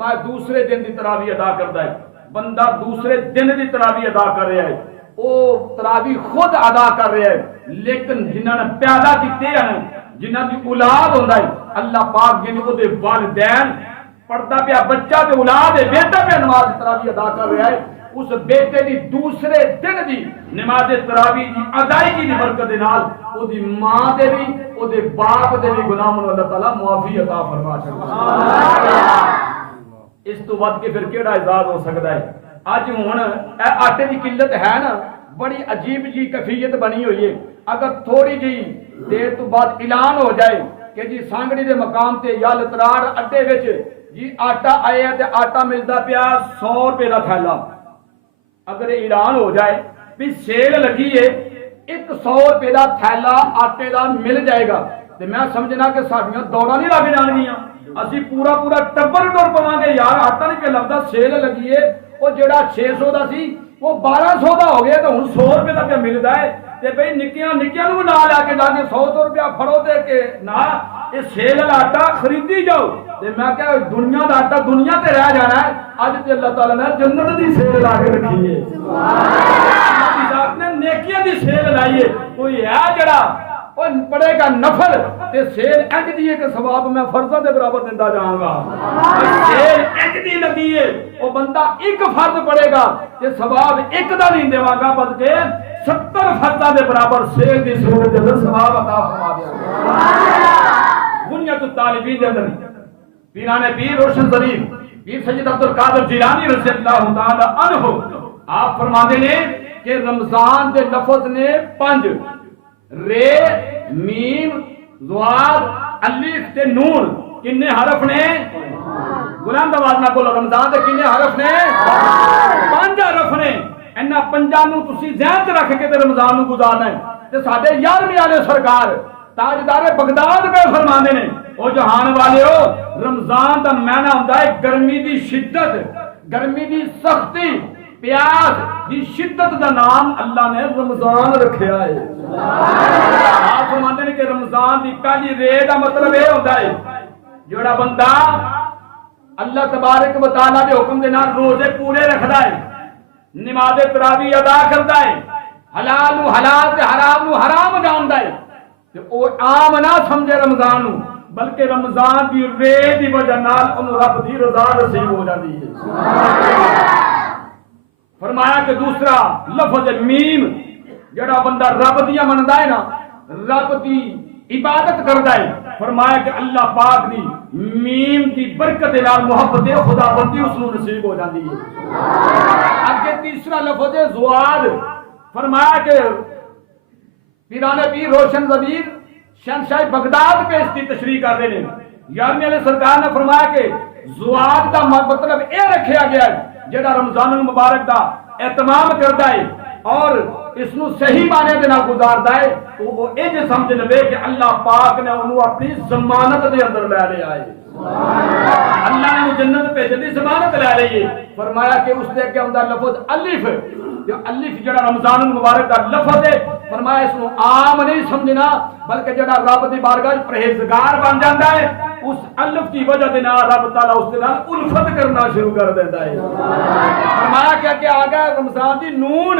فرمایا دوسرے دن دی تراویح ادا کردا ہے، بندہ دوسرے دن دی تراویح ادا کر رہا ہے، وہ تراویح خود ادا کر رہا ہے، لیکن جنہاں نے پیدا کیتے ہیں، جنہاں دی اولاد ہوندا ہے، اللہ پاک جن او دے والدین پڑھتا پیا بچہ تے اولاد ہے، بیٹا پہ نماز تراویح ادا کر رہا ہے، اس بیٹے دی دوسرے دن دی نماز تراویح دی ادائیگی دی برکت دے نال او دی ماں دے بھی او دے باپ دے بھی گناہاں نوں اللہ تعالی معافی عطا فرما چھڑدا۔ اس تو ود کے پھر کیڑا اعزاز ہو سکتا ہے؟ اج ہن اے آٹے دی قلت ہے نا، بڑی عجیب جی کیفیت بنی ہوئی ہے، اگر تھوڑی جی دیر تو بعد اعلان ہو جائے کہ جی سانگڑی دے مقام تے یا لتراڑ اڈے وچ جی آٹا آیا تے آٹا ملدا پیا 100 روپے دا تھیلا، اگر اعلان ہو جائے بھی سیل لگی ہے 100 روپے دا تھیلا آٹے دا مل جائے گا، تے میں سمجھنا کہ ساڈیاں دوڑاں نہیں لگ جان گیاں، اسی پورا ٹبر ٹر پواں گے یار آٹا نہیں پہ لگتا، سیل لگی ہے، وہ جڑا 600 دا سی وہ 1200 دا ہو گیا، تو ہن 100 روپے دا پہ ملدا ہے، تے بھئی نکیاں نوں نہ لا کے جا کے 100 روپیہ پھڑو تے کہ نہ یہ سیل والا آٹا خریدی جاؤ، تے میں کہ دنیا دا آٹا دنیا تے رہ جانا ہے، اج تے اللہ تعالی نے جنت دی سیل لا کے رکھی ہے، اللہ دی ذات نے نیکیاں دی سیل لائی ہے، کوئی ہے جڑا وہ پڑے گا نفل تے سیل انج دی ہے کہ ثواب میں فرضاں دے برابر دیندا جاواں گا، سیل انج دی لگی ہے وہ بندہ ایک فرض پڑے گا تے ثواب ایک دا نہیں دیواں گا بلکہ 70 فرضاں دے برابر سیل دی صورت دے اندر ثواب عطا فرما دے گا۔ بنیت الطالبین دے اندر پیران پیر روشن ضریر پیر سید عبد القادر جیلانی رضی اللہ تعالی عنہ آپ فرماتے ہیں کہ رمضان دے لفظ نے 5 رے میم ضاد الف تے نون کنے حرف نے؟ بلند آواز نہ بولو، رمضان دے کنے حرف نے؟ 5 حرف نے، انہاں 5 نوں تسی ذہن وچ رکھ کے تے رمضان نوں گزارنا ہے، تے ساڈے 11ویں والے سرکار تاجدار بغداد پہ فرماندے نے او جہان والے ہو رمضان دا معنی ہوندا ہے گرمی دی شدت، گرمی دی سختی، پیاس دی شدت دا نام اللہ نے رمضان رکھیا ہے۔ آپ فرماندے نے کہ رمضان دی پہلی رے دا مطلب یہ ہوتا ہے جوڑا بندہ اللہ تبارک و تعالیٰ دے حکم دے نال روزے پورے رکھدا ہے، نماز تراویح ادا کردا ہے، حلال نو حلال تے حرام نو حرام جاندا ہے، تے او عام نہ سمجھے رمضان نو، بلکہ رمضان دی رے دی وجہ نال انہوں رب دی رضا نصیب ہو جاتی ہے۔ فرمایا کہ دوسرا لفظ میم جڑا بندہ رب دیا مندا ہے نا، رب دی عبادت کردا ہے، فرمایا کہ اللہ پاک دی میم دی برکت نال محبت خدا بندی اس نوں نصیب ہو جاتی ہے۔ اگے تیسرا لفظ ہے زواد، فرمایا کہ پیران پیر روشن ضمیر شہنشاہ بغداد پہ اس کی تشریح کر رہے ہیں، 11ویں والے سرکار نے فرمایا کہ زواد کا مطلب یہ رکھا گیا ہے جڑا رمضان المبارک دا اہتمام کرتا ہے اور اس نو صحیح معنی دے نال گزاردا ہے، تو وہ انج سمجھ لے کہ اللہ پاک نے انہوں اپنی ضمانت دے اندر لے لیا ہے، اللہ نے جنت بھیجن دی ضمانت لے لی ہے۔ فرمایا کہ اس دے کیا ہوندا لفظ الف، جو الف جڑا رمضان المبارک دا لفظ ہے، فرمایا اس نو عام نہیں سمجھنا بلکہ جڑا رب دی بارگاہ پرہیزگار بن جاندا ہے اس الف کی وجہ دے نال رب تعالی اس دے نال الفت کرنا شروع کر دیندا ہے۔ فرمایا کہ آ گیا رمضان دی نون،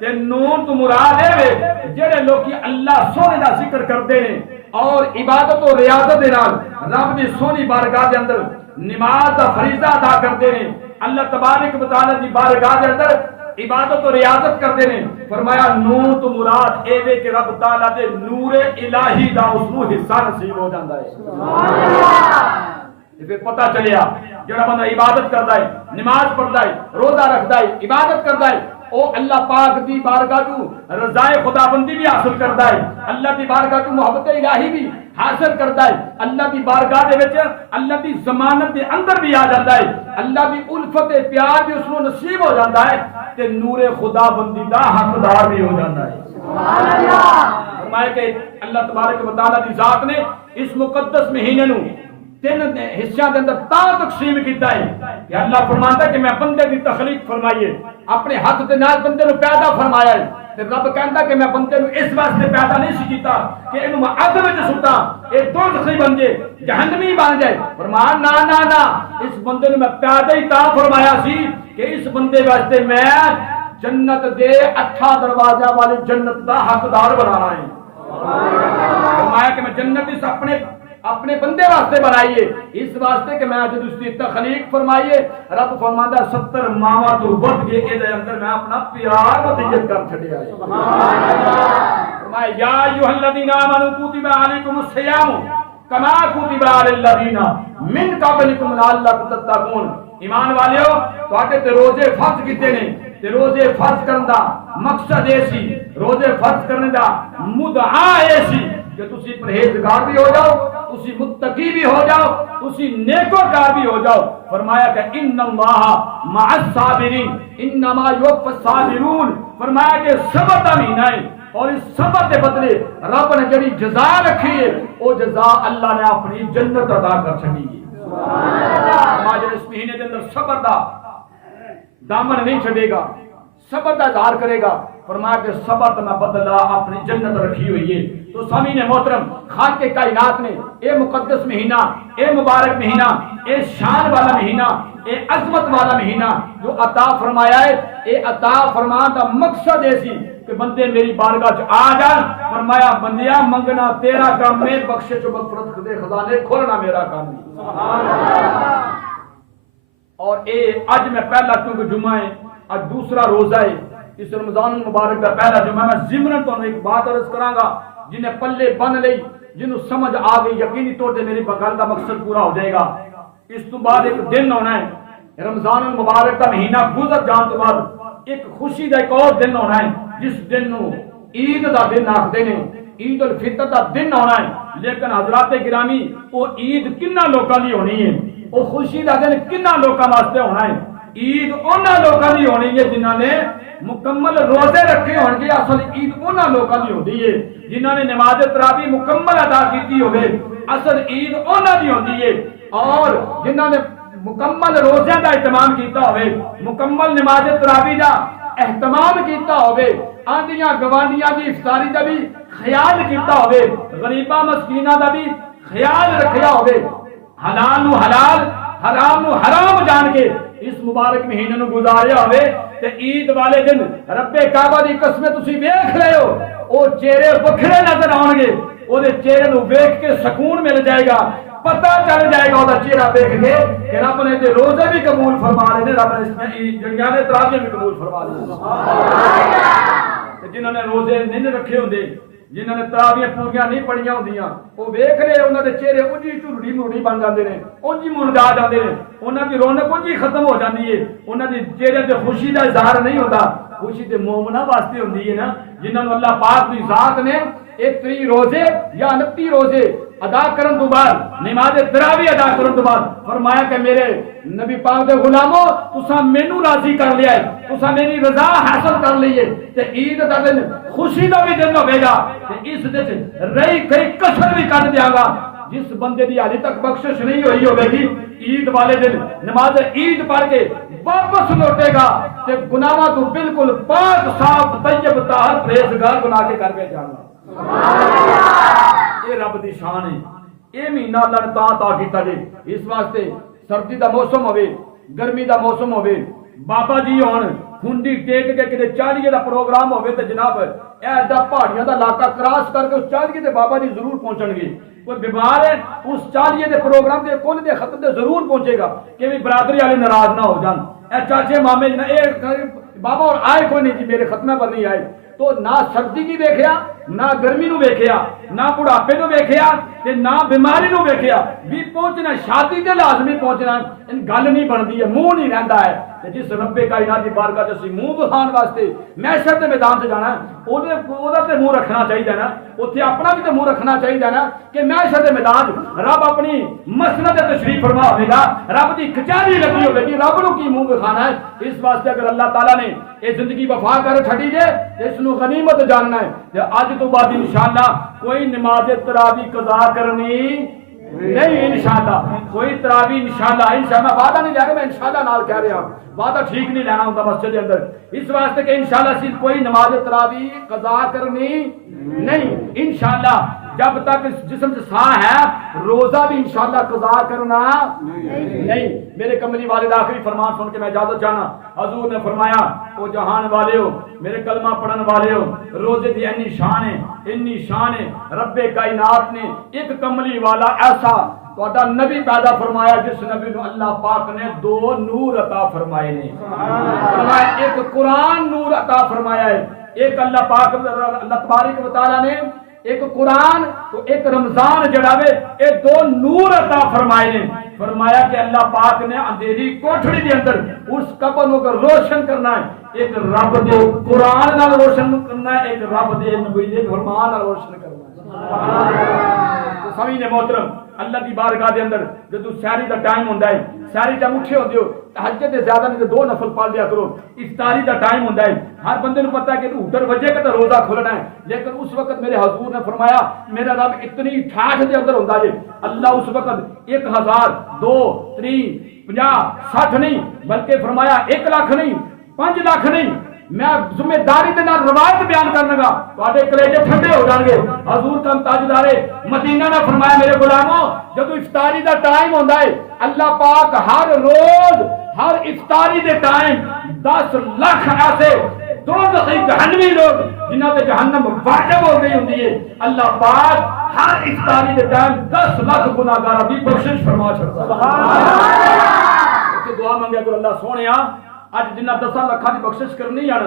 تے نون تو مراد ہے جڑے لوکی اللہ سونے دا ذکر کردے نے اور عبادت و ریاضت دے نال رب دی سونی بارگاہ دے اندر نماز دا فریضہ ادا کردے نے، اللہ تبارک و تعالی دی بارگاہ دے اندر عبادت و ریاضت کرتے ہیں، فرمایا نور تو مراد اے وے کہ رب تعالیٰ دے نور الہی دا اس نو حصہ نصیب ہو جاتا ہے۔ پھر پتہ چلیا جڑا بندہ عبادت کرتا ہے، نماز پڑھتا ہے، روزہ رکھتا ہے، عبادت کرتا ہے، او اللہ پاک دی بارگاہ تو رضائے خداوندی بھی حاصل کرتا ہے، اللہ دی بارگاہ تو محبت الہی بھی حاصل کرتا ہے، اللہ دی بارگاہ دے وچ اللہ دی ضمانت دے اندر بھی آ جاتا ہے، اللہ دی الفت پیار بھی اس کو نصیب ہو جاتا ہے تے نور خداوندی دا حقدار بھی ہو جاتا ہے۔ سبحان اللہ۔ فرمایا کہ اللہ تبارک و تعالی دی ذات نے اس مقدس مہینے نو 3 حصوں کے اندر تقسیم کیتا ہے کہ اللہ فرماتا ہے کہ میں بندے کی تخلیق فرمائیے، اپنے ہاتھ کے نال بندے کو پیدا فرمایا ہے، تے رب کہندا کہ میں بندے نو اس واسطے پیدا نہیں سی کیتا کہ اینو میں اگ وچ سٹاں اے دوزخی بن جائے جہنمی بن جائے. فرمایا نا نا نا اس بندے نو میں پیدا ہی تا فرمایا سی کہ اس بندے واسطے میں جنت دے 8 دروازے والی جنت دا حقدار بنانا ہے. فرمایا کہ میں جنت اس اپنے بندے واسطے بنائیے اس واسطے کہ میں جب اس کی تخلیق فرمائیے رب فرماندا 70 ماواں تو بڑھ کے اے دے اندر میں اپنا پیار عطیت کر چھڈیا ہے. سبحان اللہ. فرمایا یا ایھا الذین آمنوا کتب علیکم الصیام کما کتب علی الذین من قبلکم لعلکم تتقون. ایمان والیو تواڈے تے روزے فرض کیتے نے تے روزے فرض کرن دا مقصد اے سی روزے فرض کرنے دا مدعا اے سی کہ تسی پرہیزگار بھی ہو جاؤ تسی متقی بھی ہو جاؤ تسی نیکوکار بھی ہو جاؤ. فرمایا کہ ان اللہ مع الصابرین انما یوفی الصابرون. فرمایا کہ صبر کا مہینہ ہے اور اس صبر کے بدلے رب نے جڑی جزا رکھی ہے وہ جزا اللہ نے اپنی جنت عطا کر چھڈی ہے. فرمایا اس مہینے کے اندر صبر دا دامن نہیں چھڑے گا صبر کا اظہار کرے گا. فرمایا کہ صبر کا میں بدلہ اپنی جنت رکھی ہوئی ہے. تو سامعین محترم خالق کائنات نے اے مقدس مہینہ اے مبارک مہینہ اے شان والا مہینہ اے عظمت والا مہینہ جو عطا فرمایا ہے اے عطا فرمان کا مقصد ہے سی کہ بندے میری بارگاہ چ آ جان. فرمایا بندیا منگنا تیرا کام ہے بخشش و مغفرت دے خزانے کھولنا میرا کام ہے. سبحان اللہ. اور اے اج میں پہلا کیونکہ جمعہ ہے اج دوسرا روزہ ہے اس رمضان المبارک کا پہلا جمعہ میں ضمن تو ایک بات عرض کراں گا جنہیں پلے بن لئی جنہوں سمجھ آ گئی یقینی طور سے میری بغل کا مقصد پورا ہو جائے گا. اس تو بعد ایک دن ہونا ہے رمضان المبارک کا مہینہ گزر جان تو بعد ایک خوشی کا ایک اور دن ہونا ہے جس دن نو عید دا دن آخدے نے عید الفطر دا دن ہونا ہے. لیکن حضرات گرامی وہ عید کنہ لوکاں دی ہونی ہے وہ خوشی دا دن کنہ لوکاں واسطے ہونا ہے. عید انہاں لوکاں دی ہونی ہے جنہاں نے مکمل روزے رکھے ہون گے. اصل عید انہاں لوکاں دی ہوندی ہے جنہاں نے نماز تراویح مکمل ادا کیتی ہوے. اصل عید انہاں دی ہوندی ہے اور جنہاں نے مکمل روزے دا اہتمام کیتا ہوے مکمل نماز تراویح دا اہتمام کیتا ہوے آندیاں گوانڈیاں دی افطاری دا بھی خیال کیتا ہوے غریباں مسکیناں دا بھی خیال رکھیا ہوے حلال نو حلال حرام نو حرام جان کے اس مبارک مہینے نو گزاریا ہوئے تے عید والے دن رب کعبہ دی قسم تسی ویکھ رہے ہو او چہرے وکھرے نظر آن گے او دے چہرے نو ویکھ کے سکون مل جائے گا پتہ چل جائے گا او دا چہرہ دیکھ کے کہ رب نے تے روزے بھی قبول فرما لے نے رب نے اس میں جڑیاں نے تراویح بھی قبول فرما لے. سبحان اللہ. جنہاں نے روزے نہیں رکھے ہوندے جنہوں نے تراویح پوریاں نہیں پڑھیاں ہوندیاں وہ ویکھ رہے انہاں دے چہرے اونجی ٹھڑی موڑی بن جاندے نے اونجی مرجا جاندے نے انہاں دی رونق اونجی ختم ہو جاندی ہے انہاں دی چہرے تے خوشی دا اظہار نہیں ہوندا. خوشی تے مومناں واسطے ہوندی ہے نا جنہاں نوں اللہ پاک دی ذات نے 31 روزے یا 29 روزے ادا کرن تو بعد نماز تراویح ادا کرن تو بعد فرمایا کہ میرے نبی پاک دے غلامو تساں مینوں راضی کر لیا ہے تساں میری رضا حاصل کر لی ہے تے عید دا دن خوشی دا بھی دن ہوے گا تے اس دے رہی کئی کسر بھی کٹ دیاں گا. جس بندے دی حالی تک بخشش نہیں ہوئی ہوے گی عید والے دن نماز عید پڑھ کے واپس لوٹے گا تے گناہاں تو بالکل پاک صاف طیب طاہر پرہیزگار بنا کے کر کے جانا. یہ رب دی شان ہے. یہ مہینہ اللہ نے تا کیتا جی اس واسطے سردی دا موسم ہوے گرمی دا موسم ہوے بابا جی ہون کھنڈی ٹیک کے کتے 40 دا پروگرام ہوے تے جناب ایڈا پہاڑیاں دا علاقہ کراس کر کے اس 40 تے بابا جی ضرور پہنچن گے. کوئی بیمار ہے اس 40 دے پروگرام دے کل دے ختم دے ضرور پہنچے گا کہ بھی برادری والے ناراض نہ ہو جان اے چاچے مامے بابا اور آئے کوئی نہیں جی میرے ختمہ پر نہیں آئے. تو نہ سردی کی ویکھیا نہ گرمی نو ویکھیا نہ بڑھاپے نو ویکھیا تے نہ بیماری نو ویکھیا بھی پہنچنا شادی تے لازمی پہنچنا ان گل نہیں بندی ہے منہ نہیں رہندا ہے. جس رب کائنات دی بارگاہ تے اسی منہ بخان واسطے محشر دے میدان تے جانا اودا تے منہ رکھنا چاہیے نا اوتھے اپنا بھی تے منہ رکھنا چاہیے نا کہ محشر دے میدان رب اپنی مسند تے تشریف فرما ہوے گا رب دی کچہری لگی ہوے گی رب نو کی منہ بخانا ہے. اس واسطے اگر اللہ تعالی نے یہ زندگی وفا کر چھڈی جے اس نو غنیمت جاننا ہے. اج تو بعد انشاءاللہ کوئی نماز تراویح قضا کرنی نہیں انشاءاللہ کوئی تراویح انشاءاللہ میں وعدہ نہیں لے رہا، میں انشاءاللہ نال کہہ رہا وعدہ ٹھیک نہیں لینا ہوتا مسجد کے اندر، اس واسطے کہ انشاءاللہ صرف کوئی نماز تراویح قضا کرنی نہیں، انشاءاللہ جب تک جسم سے ساہ ہے روزہ بھی انشاءاللہ قضا کرنا نہیں۔ میرے کملی والد آخری فرمان سن کے میں اجازت چاہنا، حضور نے فرمایا او جہان والے ہو، میرے کلمہ پڑھن والے ہو، روزے دی انی شان ہے، رب کائنات نے ایک کملی والا ایسا تو نبی پیدا فرمایا جس نبی نو اللہ پاک نے 2 نور عطا فرمائے نے، فرمایا ایک قرآن نور عطا فرمایا ہے، ایک اللہ پاک اللہ تبارک و تعالی نے ایک قرآن تو ایک رمضان جڑاوے اے 2 نور عطا فرمائے نے، فرمایا کہ اللہ پاک نے اندھیری کوٹھڑی دے اندر اس کپن کو روشن کرنا ہے، ایک رب دے قرآن نال روشن کرنا ہے، ایک رب دے نبی دے فرمان نال روشن کرنا ہے۔ سمجھنے محترم اللہ دی بارگاہ دے اندر جدو سحری دا ٹائم ہوندا ہے، سحری جب اٹھے ہوندے ہو تہجد دے زیادہ نہیں تے 2 نفل پڑھ لیا کرو، افطاری دا ٹائم ہوندا ہے، ہر بندے نوں پتہ ہے کہ 2 بجے کا تو روزہ کھلنا ہے، لیکن اس وقت میرے حضور نے فرمایا میرا رب اتنی ٹھاٹھ دے اندر ہوندا ہے، اللہ اس وقت 1000 2 3 50 60 نہیں بلکہ فرمایا 1 لاکھ نہیں 5 لاکھ نہیں، میں ذمہ داری کے نال روایت بیان کرنے گا تواڈے کلیجے ٹھنڈے ہو جان گے۔ حضور کا تاجدار مدینہ نے فرمایا میرے غلاموں جب افطاری دا ٹائم ہوندا ہے اللہ پاک ہر روز ہر افطاری دے ٹائم 10 لاکھ ایسے دوزخی جہنمی لوگ جنہاں تے جہنم واجب ہو گئی ہوندی ہے، اللہ پاک ہر افطاری دے ٹائم 10 لاکھ گناہگاراں دی بخشش فرما چھڑدا ہے۔ سبحان اللہ۔ دعا منگیا کرو اللہ سونیا اج جنہ 10 لاکھاں دی بخشش کرنی ہے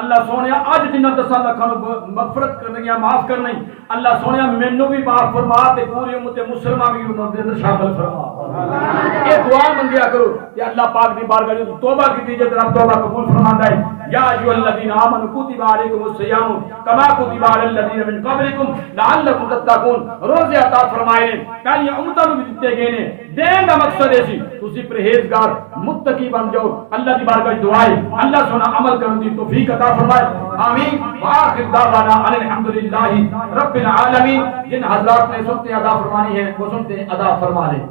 اللہ سونیا اج جنہ 10 لاکھاں نو مغفرت کرنی ہے معاف کرنی اللہ سونیا مینوں بھی معاف فرما تے پوری امت مسلمہ بھی انہاں دے اندر شامل فرما۔ یہ دعا منگیا کرو کہ اللہ پاک دی بارگاہ میں توبہ کی تے رب توبہ قبول فرماندا ہے۔ یا ایھا الذین آمنوا کتب علیکم الصیام کما کتب علی الذین من قبلکم لعلکم تتقون، روزے عطا فرمائے نے پہلی امتاں نوں بھی دتے گئے نے، دین دا مقصد ہے سی تسی پرہیزگار متقی بن جاؤ۔ اللہ دی بارگاہ دعا ہے اللہ سنا عمل کرنے دی توفیق عطا فرمائے، آمین۔ وآخر دعوانا ان الحمدللہ رب العالمین۔ جن حضرات نے سنتے ادا فرمانی ہے وہ سنتے ادا فرما لیں۔